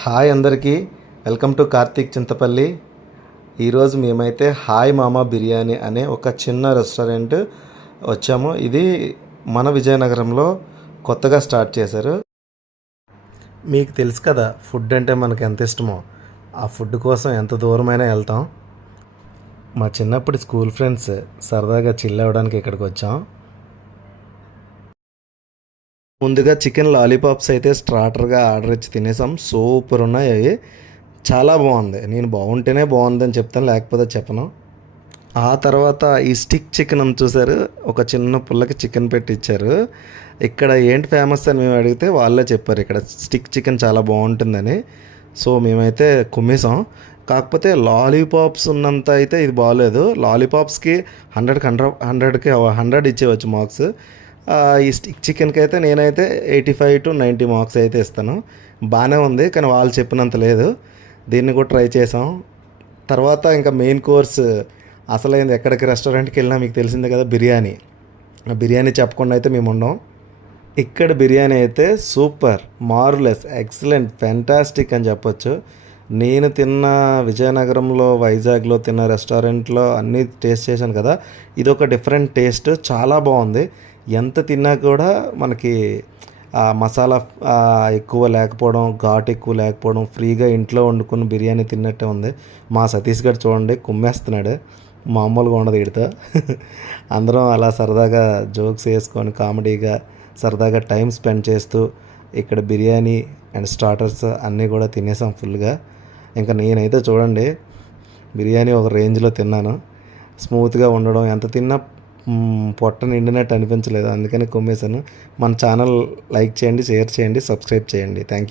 Hi అందరికీ, welcome to Karthik Chintapalli. ఈరోజు మేమైతే హాయ్ మామా బిర్యానీ అనే ఒక చిన్న రెస్టారెంట్ వచ్చాము. ఇది మన విజయనగరంలో కొత్తగా స్టార్ట్ చేశారు. మీకు తెలుసు కదా, ఫుడ్ అంటే మనకు ఎంత ఇష్టమో. ఆ ఫుడ్ కోసం ఎంత దూరమైనా వెళ్తాం. మా చిన్నప్పటి స్కూల్ ఫ్రెండ్స్ సరదాగా చిల్ అవ్వడానికి ఇక్కడికి వచ్చాం. ముందుగా చికెన్ లాలీపాప్స్ అయితే స్టార్టర్గా ఆర్డర్ ఇచ్చి తినేసాం. సూపర్ ఉన్నాయి అవి, చాలా బాగుంది. నేను బాగుంటేనే బాగుందని చెప్తాను, లేకపోతే చెప్పను. ఆ తర్వాత ఈ స్టిక్ చికెన్ అని చూసారు, ఒక చిన్న పుల్లకి చికెన్ పెట్టి ఇచ్చారు. ఇక్కడ ఏంటి ఫేమస్ అని మేము అడిగితే వాళ్ళే చెప్పారు ఇక్కడ స్టిక్ చికెన్ చాలా బాగుంటుందని. సో మేమైతే కుమ్మేసాం. కాకపోతే లాలీపాప్స్ ఉన్నంత అయితే ఇది బాగోలేదు. లాలీపాప్స్కి 100కి 100 ఇచ్చేవచ్చు మార్క్స్. ఈ స్టిక్ చికెన్కి అయితే నేనైతే 85 to 90 మార్క్స్ అయితే ఇస్తాను. బాగానే ఉంది, కానీ వాళ్ళు చెప్పినంత లేదు. దీన్ని కూడా ట్రై చేసాం. తర్వాత ఇంకా మెయిన్ కోర్స్ అసలైంది. ఎక్కడికి రెస్టారెంట్కి వెళ్ళినా మీకు తెలిసిందే కదా, బిర్యానీ. బిర్యానీ చెప్పకుండా అయితే మేము ఉండం. ఇక్కడ బిర్యానీ అయితే సూపర్, మార్వెలస్, ఎక్సలెంట్, ఫ్యాంటాస్టిక్ అని చెప్పొచ్చు. నేను తిన్న విజయనగరంలో, వైజాగ్లో తిన్న రెస్టారెంట్లో అన్నీ టేస్ట్ చేశాను కదా, ఇదొక డిఫరెంట్ టేస్ట్, చాలా బాగుంది. ఎంత తిన్నా కూడా మనకి మసాలా ఎక్కువ లేకపోవడం, ఘాటు ఎక్కువ లేకపోవడం, ఫ్రీగా ఇంట్లో వండుకున్న బిర్యానీ తిన్నట్టే ఉంది. మా సతీష్ గారు చూడండి కుమ్మేస్తున్నాడు, మామూలుగా ఉండదు వీడితో. అందరం అలా సరదాగా జోక్స్ వేసుకొని కామెడీగా సరదాగా టైం స్పెండ్ చేస్తూ ఇక్కడ బిర్యానీ అండ్ స్టార్టర్స్ అన్నీ కూడా తినేసాం ఫుల్గా. ఇంకా నేనైతే చూడండి బిర్యానీ ఒక రేంజ్లో తిన్నాను. స్మూత్గా ఉండడం, ఎంత తిన్నా పొట్ట నిండినట్టు అనిపించలేదు, అందుకని కుమ్మేశాను. మన ఛానల్ లైక్ చేయండి, షేర్ చేయండి, సబ్స్క్రైబ్ చేయండి. Thank you.